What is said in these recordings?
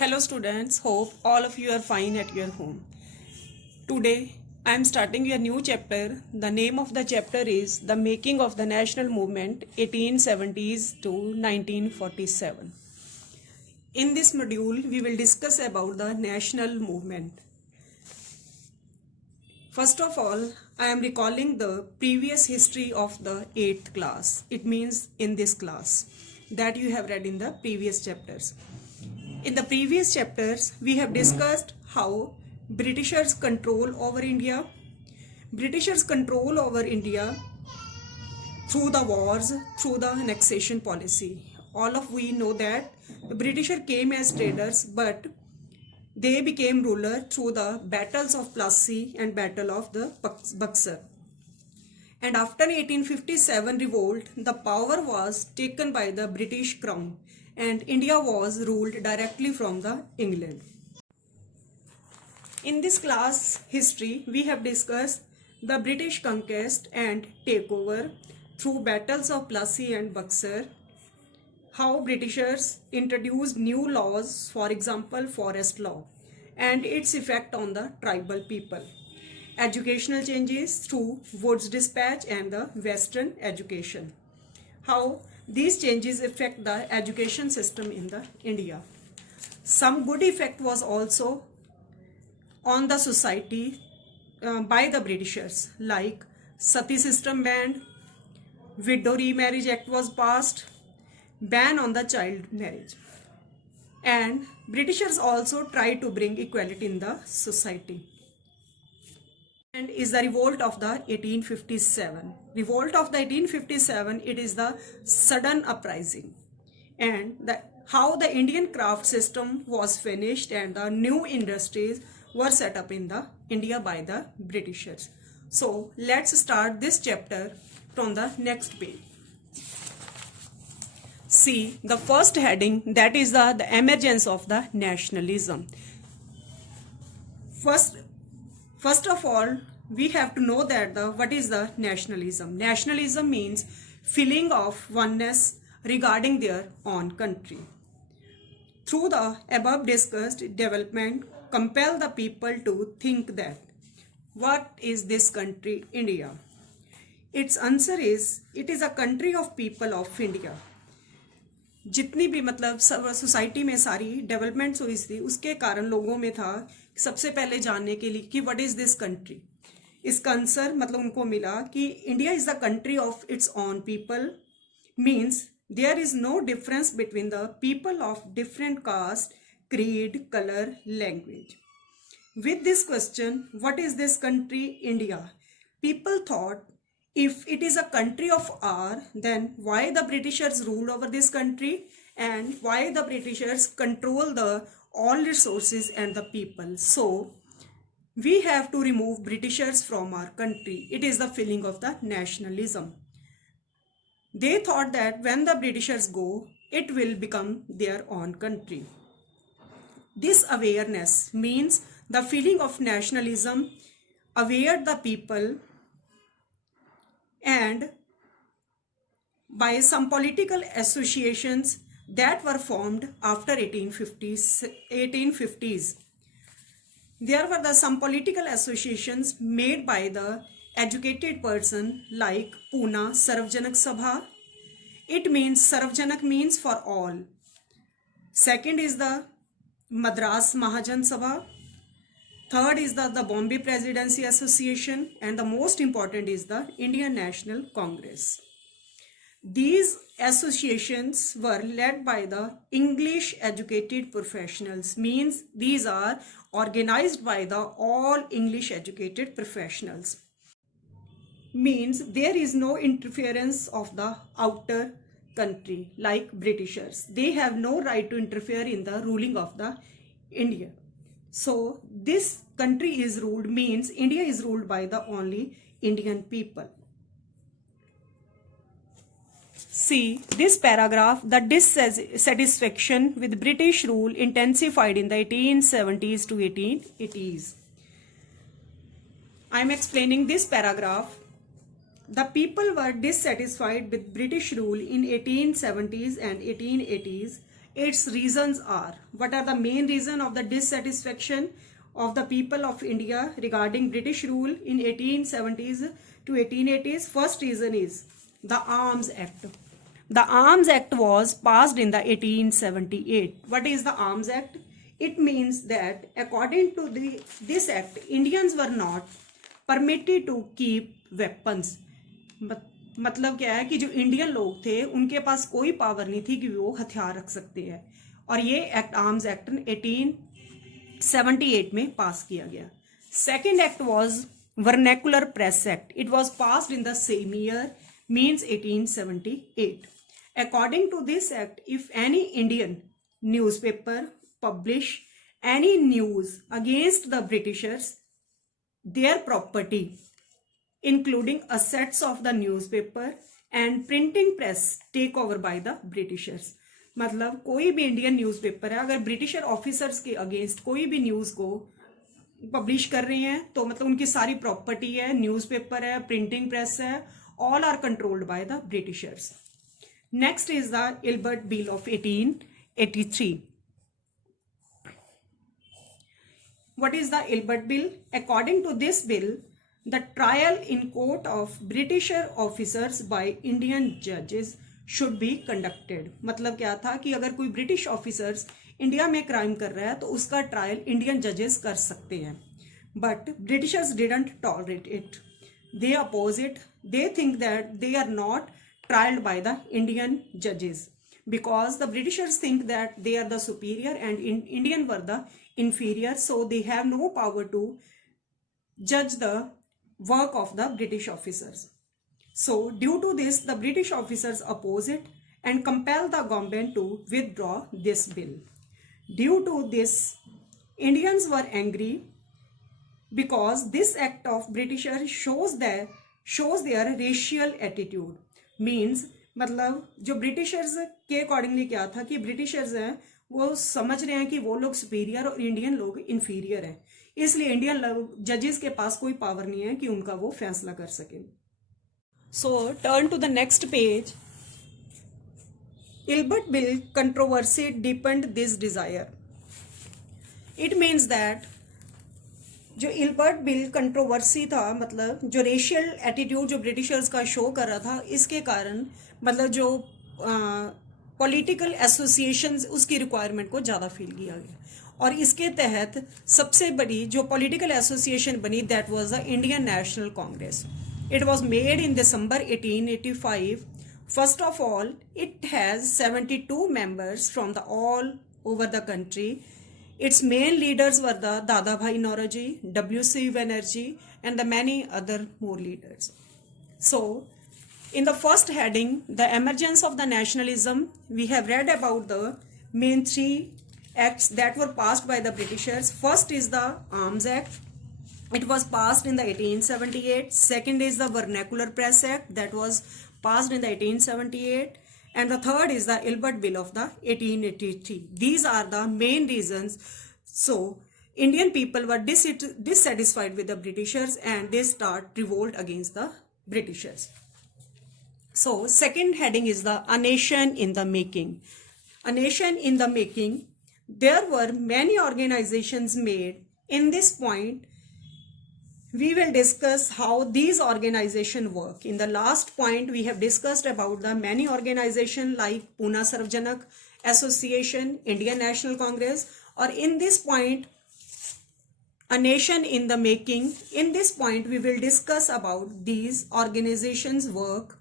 Hello students, hope all of you are fine at your home. Today I am starting a new chapter. The name of the chapter is The Making of the National Movement 1870s to 1947. In this module we will discuss about the national movement. First of all, I am recalling the previous history of the 8th class. It means in this class that you have read in the previous chapters. In the previous chapters, we have discussed how Britishers control over India. Britishers control over India through the wars, through the annexation policy. All of we know that the Britishers came as traders, but they became ruler through the battles of Plassey and Battle of the Buxar. And after 1857 revolt, the power was taken by the British Crown and India was ruled directly from the England. In this class history, we have discussed the British conquest and takeover through battles of Plassey and Buxar, how Britishers introduced new laws, for example, forest law, and its effect on the tribal people. Educational changes through Wood's Dispatch and the Western education. How these changes affect the education system in the India. Some good effect was also on the society by the Britishers, like Sati system banned, Widow Remarriage Act was passed, ban on the child marriage. And Britishers also tried to bring equality in the society. And is the revolt of the 1857. Revolt of the 1857, it is the sudden uprising. And how the Indian craft system was finished and the new industries were set up in the India by the Britishers. So let's start this chapter from the next page. See the first heading, that is the emergence of the nationalism. First of all, we have to know that what is the nationalism. Nationalism means feeling of oneness regarding their own country. Through the above discussed development, compel the people to think that what is this country, India? Its answer is, it is a country of people of India. जितनी भी मतलब society में सारी developments हुई थी उसके कारण लोगों में था सबसे पहले जानने के लिए कि व्हाट इज दिस कंट्री. इसका आंसर मतलब उनको मिला कि India is the country of its own people, means there is no difference between the people of different caste, creed, color, language. With this question, what is this country, India? People thought, if it is a country of ours, then why the Britishers rule over this country and why the Britishers control the all resources and the people? So we have to remove Britishers from our country. It is the feeling of the nationalism. They thought that when the Britishers go, it will become their own country. This awareness means the feeling of nationalism aware the people, and by some political associations that were formed after 1850s. There were some political associations made by the educated person like Pune Sarvjanak Sabha. It means Sarvjanak means for all. Second is the Madras Mahajan Sabha. Third is the Bombay Presidency Association, and the most important is the Indian National Congress. These associations were led by the English educated professionals, means these are organized by the all English educated professionals. Means there is no interference of the outer country like Britishers. They have no right to interfere in the ruling of the India. So this country is ruled, means India is ruled by the only Indian people. See this paragraph, the dissatisfaction with British rule intensified in the 1870s to 1880s. I am explaining this paragraph. The people were dissatisfied with British rule in 1870s and 1880s its reasons are, what are the main reason of the dissatisfaction of the people of India regarding British rule in 1870s to 1880s? First reason is the Arms Act. The Arms Act was passed in the 1878. What is the Arms Act? It means that according to this act, Indians were not permitted to keep weapons. मतलब क्या है कि जो Indian लोग थे उनके पास कोई power नहीं थी कि वो हथियार रख सकते हैं, और ये एक्ट आर्म्स एक्ट 1878 में पास किया गया. Second act was vernacular press act. It was passed in the same year, means 1878. According to this act, if any Indian newspaper publish any news against the Britishers, their property, including assets of the newspaper and printing press, take over by the Britishers. मतलब कोई भी Indian newspaper है, अगर britisher officers के against कोई भी news को publish कर रहे हैं तो मतलब उनकी सारी प्रॉपर्टी है, न्यूज़पेपर है, प्रिंटिंग प्रेस है, all are controlled by the Britishers. Next is the Ilbert Bill of 1883. What is the Ilbert Bill? According to this bill, the trial in court of Britisher officers by Indian judges should be conducted. मतलब क्या था कि अगर कोई British officers India में crime कर रहा है तो उसका ट्रायल इंडियन जजेस कर सकते हैं. But Britishers didn't tolerate it. They oppose it. They think that they are not trialed by the Indian judges because the Britishers think that they are the superior and Indian were the inferior, so they have no power to judge the work of the British officers. So due to this, the British officers oppose it and compel the government to withdraw this bill. Due to this, Indians were angry because this act of Britishers shows their racial attitude. Means मतलब जो Britishers के accordingly क्या था कि Britishers हैं वो समझ रहे हैं कि वो लोग सुपीरियर और इंडियन लोग इन्फीरियर हैं, इसलिए इंडियन लोग जजेस के पास कोई पावर नहीं है कि उनका वो फैसला कर सके. So turn to the next page. Ilbert Bill controversy deepened this desire. It means that जो इल्बर्ट बिल कंट्रोवर्सी था, मतलब जो रेशियल एटीट्यूड जो ब्रिटिशर्स का शो कर रहा था, इसके कारण मतलब जो पॉलिटिकल एसोसिएशंस उसकी रिक्वायरमेंट को ज़्यादा फील किया गया, और इसके तहत सबसे बड़ी जो पॉलिटिकल एसोसिएशन बनी that was the Indian national Congress. It was made in December 1885. First of all it has 72 members from the all over the country. Its main leaders were the Dadabhai Naoroji, W.C. Banerjee, and the many other more leaders. So, in the first heading, the emergence of the nationalism, we have read about the main three acts that were passed by the Britishers. First is the Arms Act. It was passed in the 1878. Second is the Vernacular Press Act that was passed in the 1878. And the third is the Ilbert Bill of the 1883. These are the main reasons. So, Indian people were dissatisfied with the Britishers and they start revolt against the Britishers. So, second heading is the A Nation in the Making. A Nation in the Making. There were many organizations made. In this point, we will discuss how these organizations work. In the last point, we have discussed about the many organizations like Pune Sarvjanak Association, Indian National Congress, or in this point, A Nation in the Making. In this point, we will discuss about these organizations' work,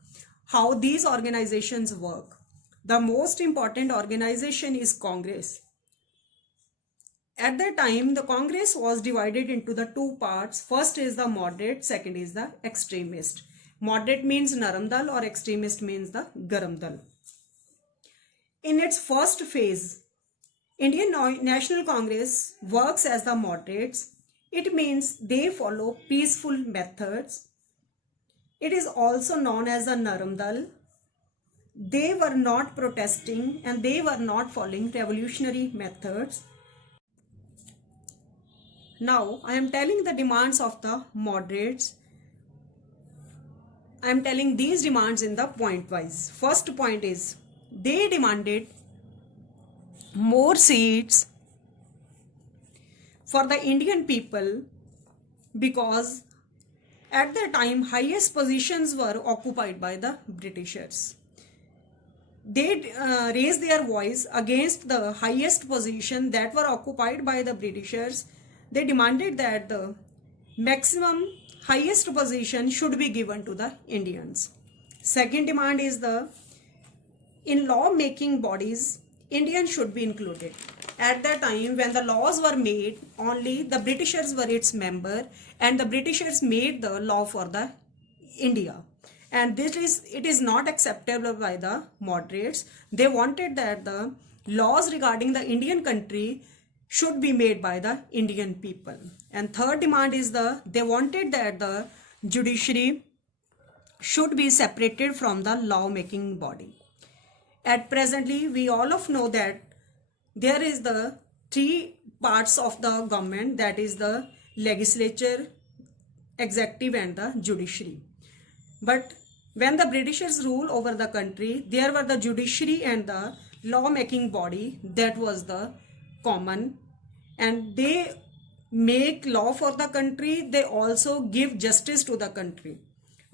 how these organizations work. The most important organization is Congress. At that time, the Congress was divided into the two parts. First is the moderate, second is the extremist. Moderate means Naram Dal or extremist means the Garam Dal. In its first phase, Indian National Congress works as the moderates. It means they follow peaceful methods. It is also known as the Naram Dal. They were not protesting and they were not following revolutionary methods. Now, I am telling the demands of the moderates. I am telling these demands in the point wise. First point is, they demanded more seats for the Indian people, because at the time highest positions were occupied by the Britishers. They raised their voice against the highest position that were occupied by the Britishers. They demanded that the maximum highest position should be given to the Indians. Second demand is the in law making bodies, Indians should be included. At that time when the laws were made, only the Britishers were its member, and the Britishers made the law for the India. And it is not acceptable by the moderates. They wanted that the laws regarding the Indian country should be made by the Indian people. And third demand is they wanted that the judiciary should be separated from the law making body. At presently, we all of know that there is the three parts of the government, that is the legislature, executive and the judiciary. But when the Britishers ruled over the country, there were the judiciary and the law making body, that was the common, and they make law for the country, they also give justice to the country.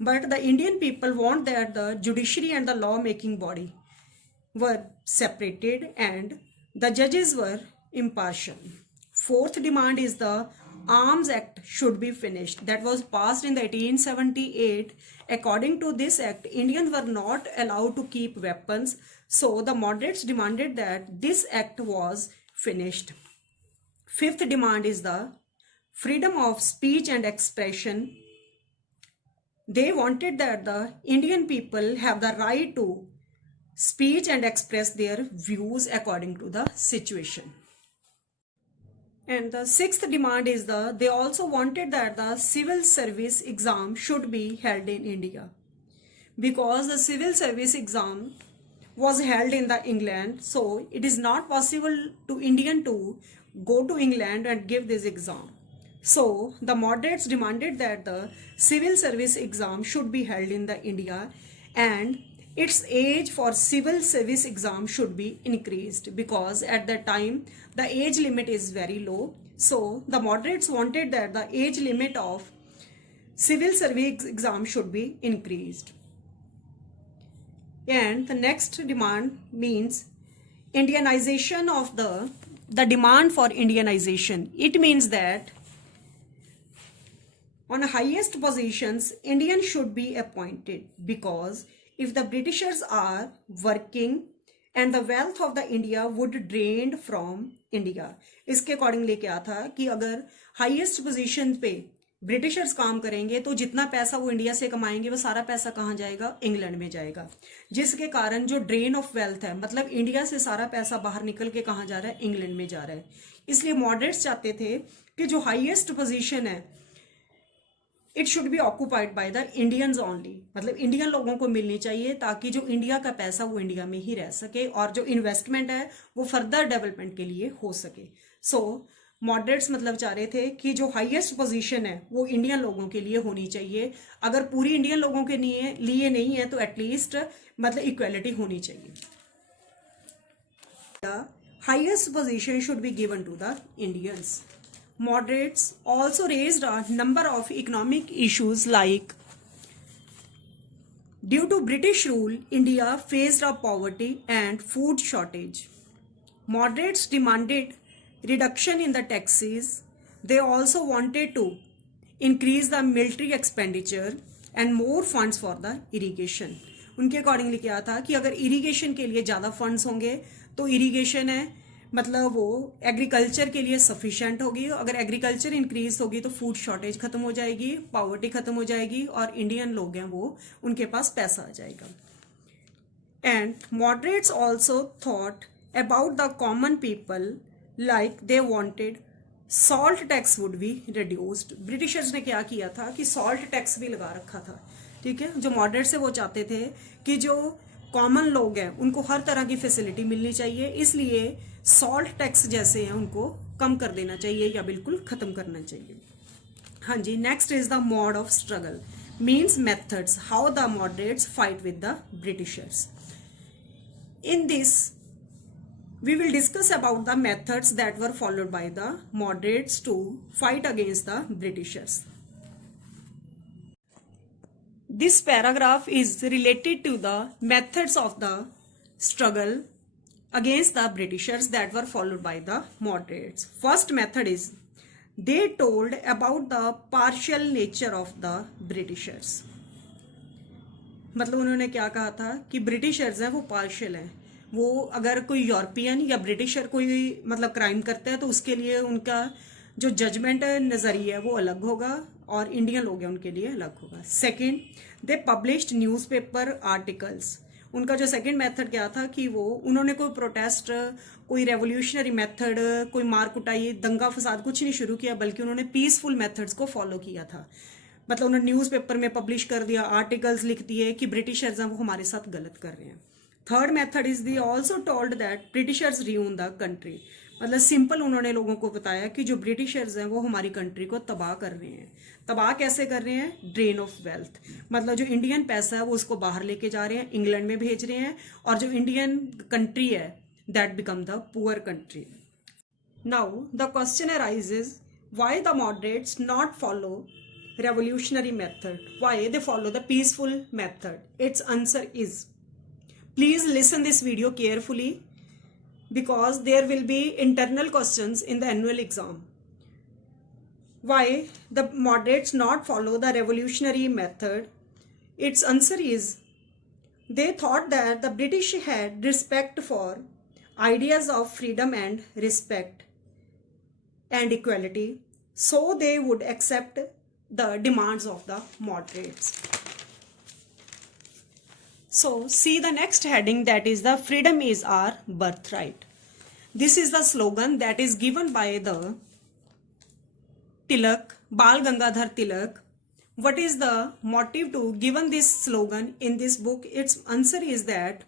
But the Indian people want that the judiciary and the law making body were separated and the judges were impartial. Fourth demand is the Arms Act should be finished. That was passed in the 1878. According to this act, Indians were not allowed to keep weapons. So the moderates demanded that this act was finished. Fifth demand is the freedom of speech and expression. They wanted that the Indian people have the right to speech and express their views according to the situation. And the sixth demand is they also wanted that the civil service exam should be held in India, because the civil service exam was held in the England, so it is not possible to Indian to go to England and give this exam. So the moderates demanded that the civil service exam should be held in the India, and its age for civil service exam should be increased, because at that time the age limit is very low. So the moderates wanted that the age limit of civil service exam should be increased. And the next demand means Indianization of the demand for Indianization. It means that on highest positions Indians should be appointed, because if the Britishers are working and the wealth of the India would drained from India. इसके accordingly क्या था कि अगर highest position पे Britishers काम करेंगे तो जितना पैसा वो इंडिया से कमाएंगे वो सारा पैसा कहाँ जाएगा, इंग्लैंड में जाएगा, जिसके कारण जो ड्रेन ऑफ वेल्थ है, मतलब इंडिया से सारा पैसा बाहर निकल के कहाँ जा रहा है, इंग्लैंड में जा रहा है. इसलिए मॉडरेट्स चाहते थे कि जो हाईएस्ट पोजीशन है it should be occupied by the Indians only, मतलब इंडियन लोगों को मिलनी चाहिए, ताकि जो इंडिया का पैसा वो इंडिया में ही रह सके और जो इन्वेस्टमेंट है वो फर्दर डेवलपमेंट के लिए हो सके. सो मॉडरेट्स मतलब चाह रहे थे कि जो हाईएस्ट पोजीशन है वो इंडियन लोगों के लिए होनी चाहिए. अगर पूरी इंडियन लोगों के लिए नहीं है तो एटलीस्ट मतलब इक्वेलिटी होनी चाहिए. The highest position should be given to the Indians. Moderates also raised a number of economic issues like due to British rule, India faced a poverty and food shortage. Moderates demanded reduction in the taxes. They also wanted to increase the military expenditure and more funds for the irrigation. उनके accordingly क्या था कि अगर irrigation के लिए ज़्यादा funds होंगे तो इरीगेशन है मतलब वो एग्रीकल्चर के लिए सफिशिएंट होगी. अगर एग्रीकल्चर इंक्रीज होगी तो फूड शॉर्टेज खत्म हो जाएगी, पॉवर्टी खत्म हो जाएगी और इंडियन लोग हैं वो उनके पास पैसा आ जाएगा. And moderates also thought about the common people, like they wanted salt tax would be reduced. Britishers ने क्या किया था कि सॉल्ट टैक्स भी लगा रखा था. ठीक है, जो मॉडरेट्स है वो चाहते थे कि जो कॉमन लोग हैं उनको हर तरह की फैसिलिटी मिलनी चाहिए, इसलिए सॉल्ट टैक्स जैसे हैं उनको कम कर देना चाहिए या बिल्कुल ख़त्म करना चाहिए. हाँ जी, next is the mode of struggle means methods how the moderates fight with the Britishers. In this we will discuss about the methods that were followed by the moderates to fight against the Britishers. This paragraph is related to the methods of the struggle against the Britishers that were followed by the moderates. First method is they told about the partial nature of the Britishers. मतलब उन्होंने क्या कहा था कि Britishers हैं वो partial हैं, वो अगर कोई यूरोपियन या ब्रिटिशर कोई मतलब क्राइम करता है तो उसके लिए उनका जो जजमेंट नज़रिया है वो अलग होगा और इंडियन लोग हैं उनके लिए अलग होगा. सेकंड, दे पब्लिश्ड न्यूज़पेपर आर्टिकल्स. उनका जो सेकंड मेथड क्या था कि वो उन्होंने कोई प्रोटेस्ट, कोई रेवोल्यूशनरी मेथड, कोई मार कुटाई, दंगा फसाद कुछ नहीं शुरू किया, बल्कि उन्होंने पीसफुल मेथड्स को फॉलो किया था. मतलब उन्होंने न्यूज़पेपर में पब्लिश कर दिया, आर्टिकल्स लिख दिए कि ब्रिटिशर्स हैं वो हमारे साथ गलत कर रहे हैं. Third method is they also told that Britishers ruin the country. मतलब सिंपल उन्होंने लोगों को बताया कि जो ब्रिटिशर्स हैं वो हमारी कंट्री को तबाह कर रहे हैं. तबाह कैसे कर रहे हैं? Drain of wealth. मतलब जो इंडियन पैसा है वो उसको बाहर लेके जा रहे हैं, इंग्लैंड में भेज रहे हैं, और जो इंडियन कंट्री है that become the poor country. Now the question arises why the moderates not follow revolutionary method, why they follow the peaceful method? Its answer is, please listen this video carefully because there will be internal questions in the annual exam. Why the moderates not follow the revolutionary method? Its answer is, they thought that the British had respect for ideas of freedom and respect and equality, so they would accept the demands of the moderates. So see the next heading, that is the freedom is our birthright. This is the slogan that is given by the Tilak, Bal Gangadhar Tilak. What is the motive to given this slogan in this book? Its answer is that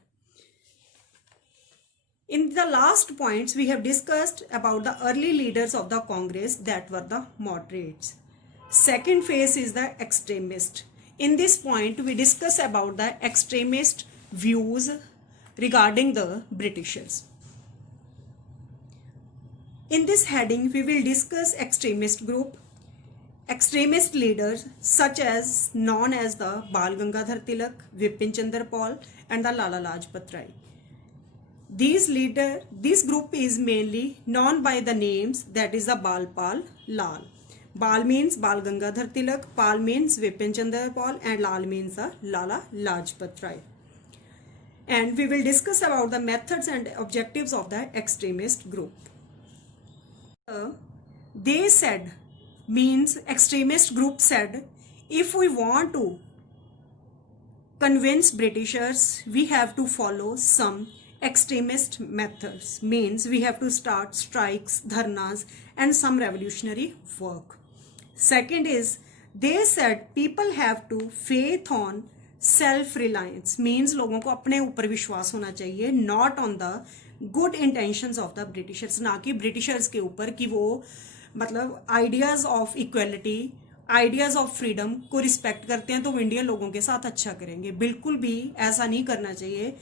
in the last points we have discussed about the early leaders of the Congress that were the moderates. Second phase is the extremist. In this point we discuss about the extremist views regarding the Britishers. In this heading we will discuss extremist group, extremist leaders such as known as the Bal Gangadhar Tilak, Vipin Chandra Pal and the Lala Lajpat Rai. This group is mainly known by the names that is the Bal Pal Lal. Bal means Bal Gangadhar Tilak, Pal means Vipin Chandra Pal, and Lal means Lala Lajpat Rai. And we will discuss about the methods and objectives of the extremist group. They said means extremist group said, if we want to convince Britishers, we have to follow some extremist methods. Means we have to start strikes, dharnas, and some revolutionary work. Second is, they said people have to faith on self-reliance. Means लोगों को अपने ऊपर विश्वास होना चाहिए, not on the good intentions of the Britishers. ना कि Britishers के ऊपर कि वो मतलब ideas of equality, ideas of freedom को respect करते हैं तो वो इंडियन लोगों के साथ अच्छा करेंगे. बिल्कुल भी ऐसा नहीं करना चाहिए.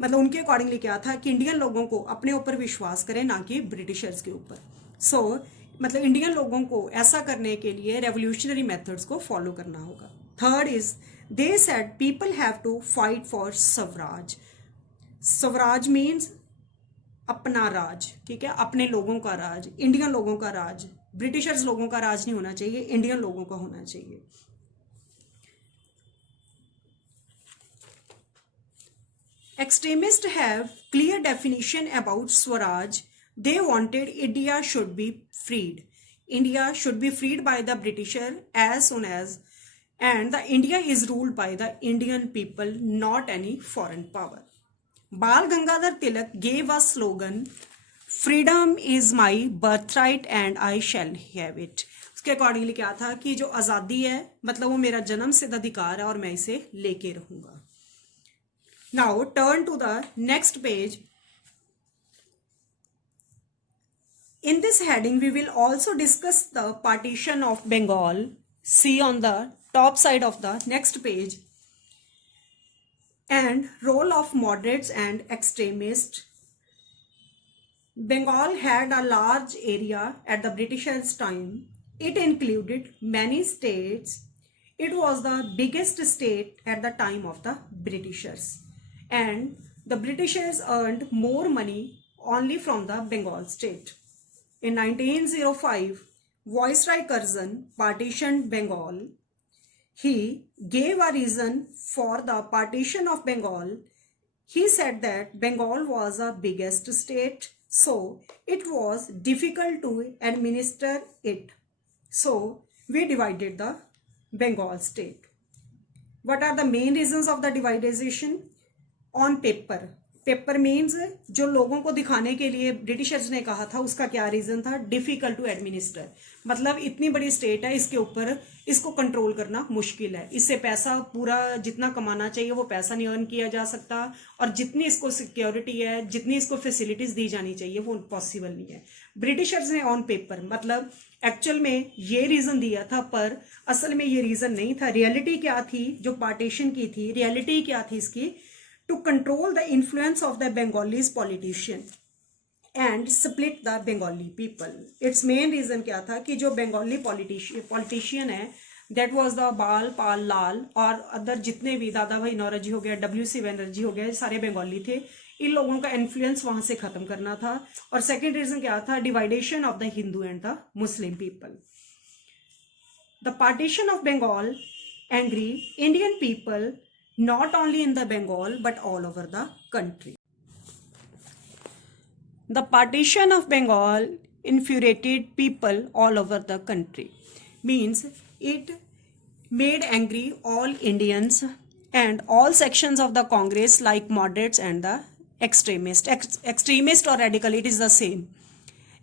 मतलब उनके अकॉर्डिंगली क्या था कि इंडियन लोगों को अपने ऊपर विश्वास करें, ना कि ब्रिटिशर्स के ऊपर. सो मतलब इंडियन लोगों को ऐसा करने के लिए रेवोल्यूशनरी मेथड्स को फॉलो करना होगा. Third is, they said people have to fight for Swaraj. Swaraj means अपना राज, ठीक है, अपने लोगों का राज, इंडियन लोगों का राज. ब्रिटिशर्स लोगों का राज नहीं होना चाहिए, इंडियन लोगों का होना चाहिए. Extremists have clear definition about Swaraj. They wanted India should be freed. India should be freed by the Britisher as soon as, and the India is ruled by the Indian people, not any foreign power. Bal Gangadhar Tilak gave a slogan, freedom is my birthright and I shall have it. उसके accordingly क्या था कि जो आज़ादी है मतलब वो मेरा जन्म सिद्ध अधिकार है और मैं इसे लेके रहूँगा. Now turn to the next page. In this heading we will also discuss the partition of Bengal. See on the top side of the next page. And role of moderates and extremists Bengal had a large area at the Britishers' time. It included many states. It was the biggest state at the time of the Britishers. And the Britishers earned more money only from the Bengal state. In 1905, Viceroy Curzon partitioned Bengal. He gave a reason for the partition of Bengal. He said that Bengal was the biggest state, so it was difficult to administer it. So we divided the Bengal state. What are the main reasons of the dividization? On paper. Paper means जो लोगों को दिखाने के लिए Britishers ने कहा था, उसका क्या रीजन था? डिफिकल्ट टू एडमिनिस्टर, मतलब इतनी बड़ी स्टेट है, इसके ऊपर इसको कंट्रोल करना मुश्किल है, इससे पैसा पूरा जितना कमाना चाहिए वो पैसा नहीं अर्न किया जा सकता, और जितनी इसको सिक्योरिटी है, जितनी इसको फैसिलिटीज दी जानी चाहिए वो पॉसिबल नहीं है। ब्रिटिशर्स ने ऑन पेपर, मतलब एक्चुअल में ये रीजन दिया था, पर असल में ये रीजन नहीं था। रियलिटी क्या थी जो पार्टीशन की थी? रियलिटी क्या थी इसकी? To control the influence of the Bengalis politician and split the Bengali people. Its main reason क्या था कि जो बंगाली politician है, that was the बाल पाल लाल और अदर जितने भी दादा भाई नौरोजी हो गया, WC बनर्जी हो गया, सारे बंगाली थे। इन लोगों का इन्फ्लुएंस वहां से खत्म करना था। और सेकेंड रीजन क्या था? Division of the Hindu and the Muslim people. The partition of Bengal angry Indian people not only in the Bengal but all over the country. The partition of Bengal infuriated people all over the country. Means it made angry all Indians and all sections of the Congress, like moderates and the extremists. Extremist or radical, it is the same,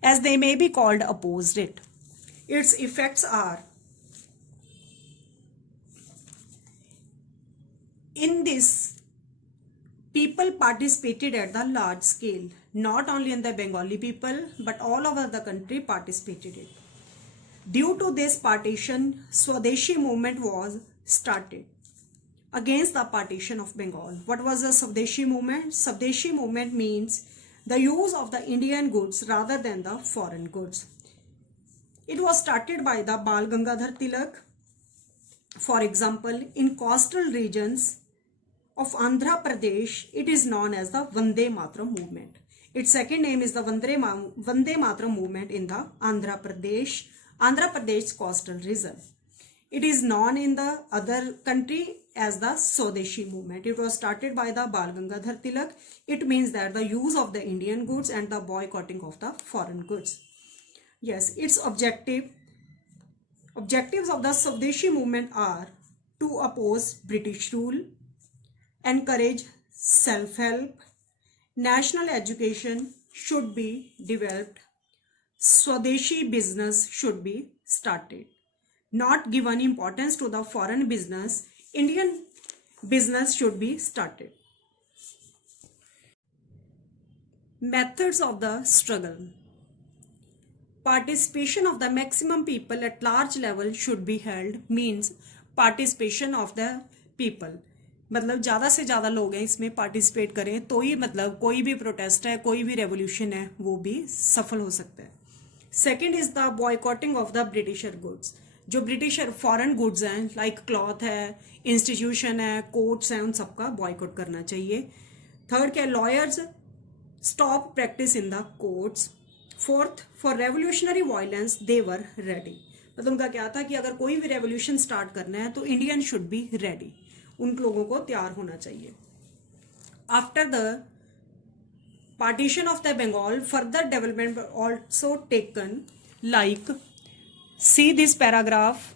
as they may be called, opposed it. Its effects are: in this, people participated at the large scale. Not only in the Bengali people, but all over the country participated it. Due to this partition, Swadeshi movement was started against the partition of Bengal. What was the Swadeshi movement? Swadeshi movement means the use of the Indian goods rather than the foreign goods. It was started by the Bal Gangadhar Tilak. For example, in coastal regions of Andhra Pradesh, it is known as the Vande Mataram movement. Its second name is the Vande Mataram movement in the Andhra Pradesh coastal region. It is known in the other country as the Swadeshi movement. It was started by the Bal Gangadhar Tilak. It means that the use of the Indian goods and the boycotting of the foreign goods. Yes, its objectives of the Swadeshi movement are to oppose British rule, encourage self-help, national education should be developed, Swadeshi business should be started, not given importance to the foreign business, Indian business should be started. Methods of the struggle. Participation of the maximum people at large level should be held, means participation of the people, मतलब ज़्यादा से ज़्यादा लोग हैं इसमें participate करें तो ही मतलब कोई भी प्रोटेस्ट है, कोई भी रेवोल्यूशन है, वो भी सफल हो सकता है। Second is the boycotting of the britisher goods. जो ब्रिटिशर फॉरेन गुड्स हैं, लाइक क्लॉथ है, इंस्टीट्यूशन है, कोर्ट्स हैं, उन सबका बॉयकॉट करना चाहिए। थर्ड क्या? Lawyers stop practice in the courts. Fourth, for revolutionary violence they were ready. मतलब उनका क्या था कि अगर कोई भी रेवोल्यूशन स्टार्ट करना है तो इंडियन शुड बी रेडी, उन लोगों को तैयार होना चाहिए। After the partition of the Bengal, further development also taken, like see this paragraph.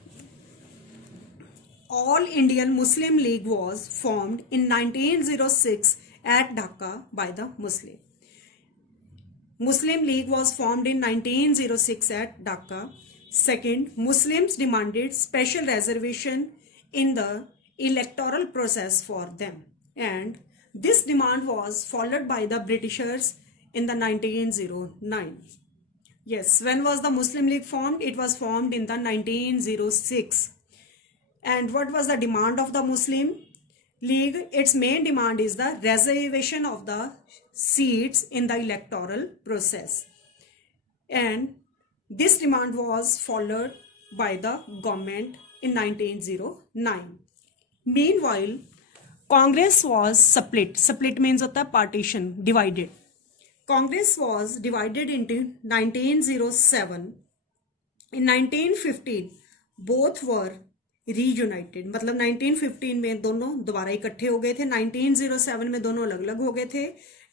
All Indian Muslim League was formed in 1906 at Dhaka by the Muslim. Muslim League was formed in 1906 at Dhaka. Second, Muslims demanded special reservation in the electoral process for them, and this demand was followed by the Britishers in the 1909. Yes, when was the Muslim League formed? It was formed in the 1906. And what was the demand of the Muslim? League, its main demand is the reservation of the seats in the electoral process. And this demand was followed by the government in 1909. Meanwhile, Congress was split. Split means होता है partition, divided. Congress was divided into 1907. In 1915, both were reunited. मतलब 1915 में दोनों दोबारा इकट्ठे हो गए थे. 1907 में दोनों अलग अलग हो गए थे.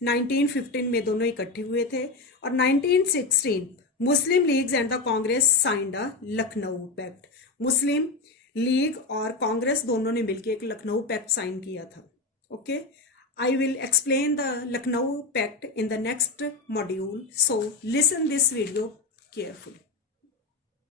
1915 में दोनों इकट्ठे हुए थे. और 1916 Muslim Leagues and the Congress signed a Lucknow pact. Muslim League और कांग्रेस दोनों ने मिलकर एक लखनऊ पैक्ट साइन किया था. Okay, I will explain the Lucknow Pact in the next module. So listen this video carefully.